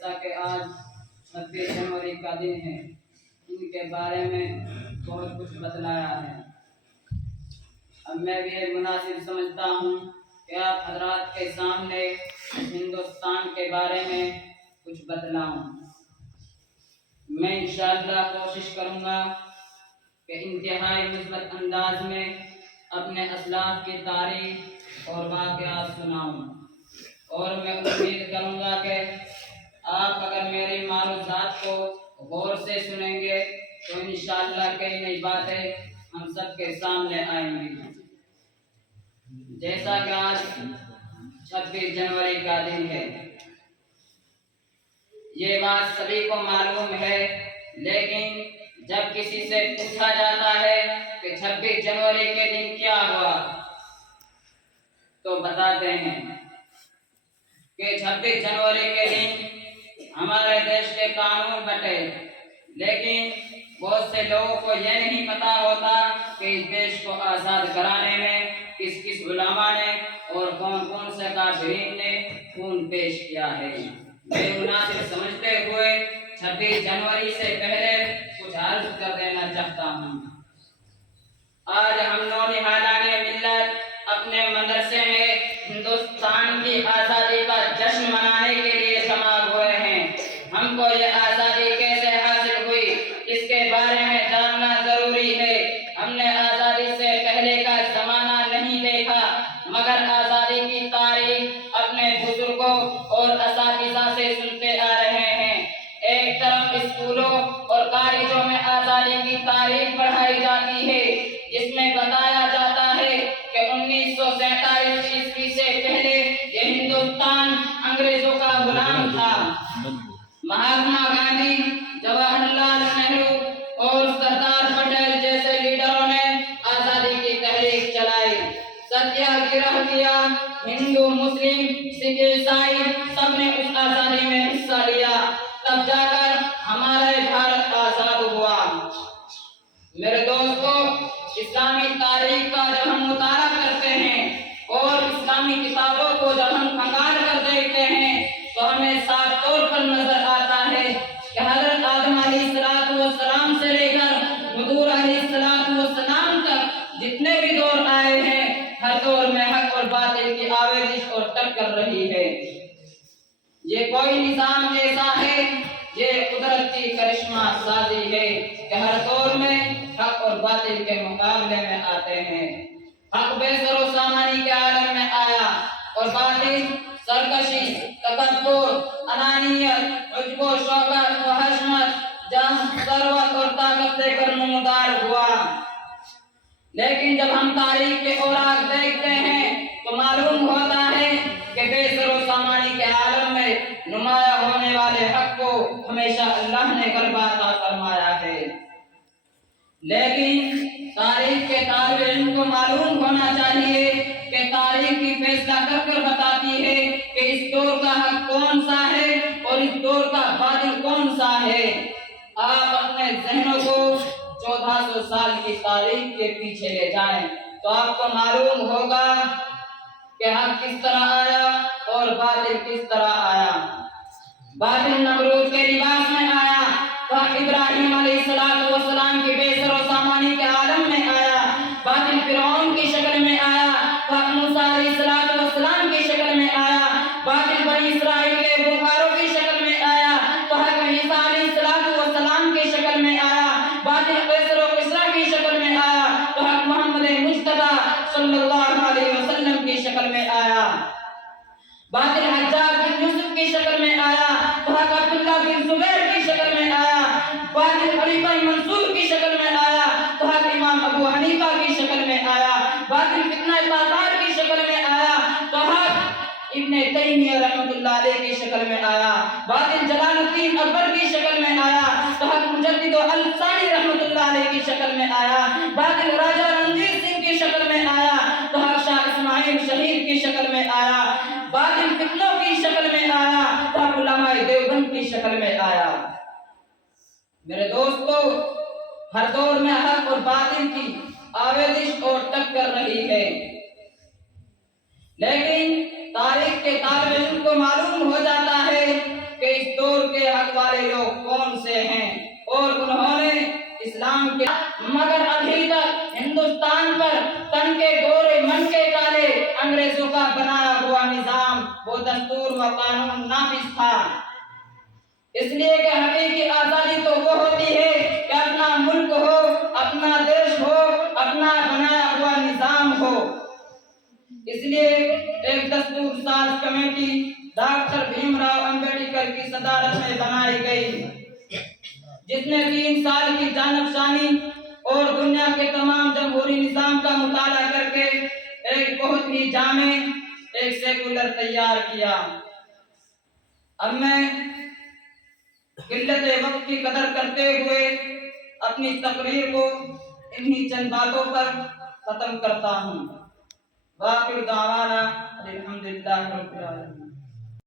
جیسا کہ آج 26 جنوری کا دن ہے، ان کے بارے میں بہت کچھ بتلایا ہے۔ اب میں بھی یہ مناسب سمجھتا ہوں کہ آپ حضرات کے سامنے ہندوستان کے بارے میں کچھ بتلاؤں۔ میں انشاءاللہ کوشش کروں گا کہ انتہائی مثبت انداز میں اپنے اسلاف کی تاریخ اور واقعات سناؤں، اور میں امید کروں گا کہ آپ اگر میری معروضات کو غور سے سنیں گے تو انشاءاللہ کئی نئی باتیں ہم سب کے سامنے آئیں گی۔ جیسا کہ آج 26 جنوری کا دن ہے، یہ بات سبھی کو معلوم ہے، لیکن جب کسی سے پوچھا جاتا ہے کہ 26 جنوری کے دن کیا ہوا تو بتاتے ہیں کہ 26 جنوری کے دن ہمارے دیش کے قانون بٹے، لیکن بہت سے لوگوں کو یہ نہیں پتا ہوتا کہ اس دیش کو آزاد کرانے میں کس کس علماء نے اور کون کون سے کافرین نے خون پیش کیا ہے۔ میں مناسب سمجھتے ہوئے 26 جنوری سے پہلے کچھ عرض کر دینا چاہتا ہوں۔ آج ہم نونہالان ملت اپنے مدرسے میں ہندوستان کی آزادی کا جشن منانے کے لیے جمع ہوئے ہیں۔ ہم کو یہ آزادی کیسے حاصل ہوئی اس کے بارے میں جاننا ضروری ہے۔ ہم نے آزادی سے پہلے کا زمانہ نہیں دیکھا، مگر آزادی کی تاریخ اپنے بزرگوں اور اساتذہ سے سنتے آ رہے ہیں۔ ایک طرف اسکولوں اور کالجوں میں آزادی کی تاریخ پڑھائی جاتی ہے، جس میں بتایا جاتا ہے کہ 1947 عیسوی سے پہلے یہ ہندوستان انگریزوں کا غلام تھا۔ مہاتما گاندھی، جواہر لال نہرو اور سردار پٹیل جیسے لیڈروں نے آزادی کی تحریک چلائی، ستیہ گرہ کیا۔ ہندو، مسلم، سکھ، عیسائی سب نے اس آزادی میں حصہ لیا، تب جا کر ہمارا بھارت آزاد ہوا۔ میرے دوستو، اسلامی تاریخ کا جب ہم مطالعہ کرتے ہیں اور اسلامی کتابوں کو جب ہم کھنگال کر دیکھتے ہیں تو ہمیں صاف طور پر نظر آتا ہے کہ حضرت آدم علیہ السلام سے لے کر حضور علیہ السلام تک جتنے بھی دور آئے ہیں، ہر دور میں حق اور باطل کی آویزش اور ٹکر رہی ہے۔ یہ کوئی نظام ایسا ہے، یہ قدرت کی کرشمہ سازی ہے کہ ہر دور میں حق اور باطل کے مقابلے میں آتے ہیں۔ حق بے سر و سامانی کے عالم میں آیا اور باطل سرکشی، تکبر، انانیت، عجب و شوکت و حشمت، جنگ، ثروت اور طاقت دے کر نمودار ہوا۔ لیکن جب ہم تاریخ کے اوراق دیکھتے ہیں تو معلوم ہوتا ہے کہ بے سر و سامانی کے عالم میں نمایاں ہونے والے حق کو ہمیشہ اللہ نے غلبہ عطا فرمایا ہے۔ لیکن تاریخ کے طالب علم کو معلوم ہونا چاہیے کہ تاریخ کی فیصلہ کر کر بتاتی ہے کہ اس دور کا حق کون سا ہے اور اس دور کا باطل کون سا ہے۔ آپ اپنے ذہنوں کو 1400 سال کی تاریخ کے پیچھے لے جائیں تو آپ کو معلوم ہوگا کہ حق کس طرح آیا اور باطل کس طرح آیا۔ باطل نمرود کے لباس میں آیا تو ابراہیم علیہ السلام کی بے سر و سامانی کے عالم میں آیا۔ باطل فرعون کی شکل میں آیا تو موسیٰ علیہ السلام کی شکل میں آیا۔ باطل بنی اسرائیل کے بخاروں کی شکل میں آیا تو عیسیٰ علیہ السلام کی شکل میں آیا۔ باطل قیصر و کسریٰ کی شکل میں آیا تو محمد مصطفیٰ صلی اللہ علیہ وسلم کی شکل میں آیا۔ باطل حجاج بن یوسف کی شکل میں آیا تو عبداللہ بن زبیر کی شکل میں آیا۔ باطل خلیفہ منصور کی شکل میں آیا تو امام ابو حنیفہ کی شکل میں آیا۔ باطل فتنہ تاتار کی شکل میں آیا تو ابن تیمیہ رحمۃ اللہ علیہ کی شکل میں آیا۔ باطل جلال الدین اکبر کی شکل میں آیا تو مجدد الثانی رحمۃ اللہ علیہ کی شکل میں آیا۔ باطل راجہ رنجیت سنگھ کی شکل میں آیا تو شاہ اسماعیل شہید کی شکل میں آیا۔ باطل فتنوں کی شکل میں آیا تو علماء دیوبند کی شکل میں آیا۔ میرے دوستو، ہر دور میں حق اور باطل کی آویزش اور ٹکر رہی ہے، لیکن تاریخ کے طالب علم کو معلوم ہو جاتا ہے کہ اس دور حق والے لوگ کون سے ہیں اور انہوں نے اسلام کے مگر ابھی تک ہندوستان پر تن کے گورے من کے کالے انگریزوں کا بنایا ہوا نظام وہ دستور و قانون نافذ تھا۔ اس لیے کہ حقیقی آزادی تو وہ ہوتی ہے کہ اپنا ملک ہو، اپنا دیش ہو، اپنا بنایا ہوا نظام ہو۔ اس لیے ایک دستور ساز کمیٹی ڈاکٹر بھیم راؤ امبیڈکر کی صدارت میں بنائی گئی، جس نے 3 سال کی جانفشانی اور دنیا کے تمام جمہوری نظام کا مطالعہ کر کے ایک بہت ہی جامع ایک سیکولر تیار کیا۔ اب میں قلت وقت کی قدر کرتے ہوئے اپنی تقریر کو انہی چند باتوں پر ختم کرتا ہوں۔ وآخر دعوانا الحمدللہ رب العالمین۔